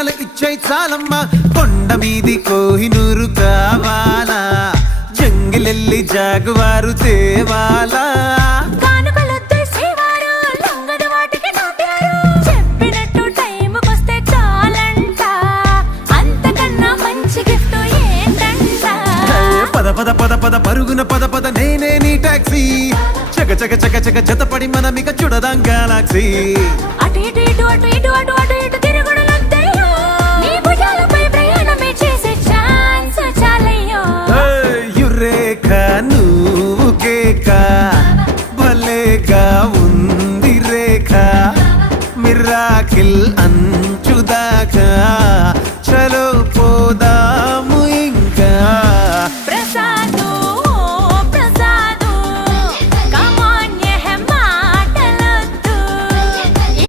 కన్నెలు ఇచ్చే చాలమ్మా కొండ మీది కోహినూరు కావాలా జంగిలెల్లి జాగువారు తేవాలా పద పద పద పరుగున పద పద నేనే నీ టాక్సీ చక చక చక చక జతపడి మనమిక చూడదాం గెలాక్సీ అటు ఇటు ఇటు అటు ఇటు అటు అటు ఇటు తిరుగుడులొద్దయ్యో నీ భుజాలపై ప్రయాణమే చేసే ఛాన్స్ చాలయ్యో యురేఖా నువ్వు కేక భలేగా ఉంది రేఖ మిరాకిల్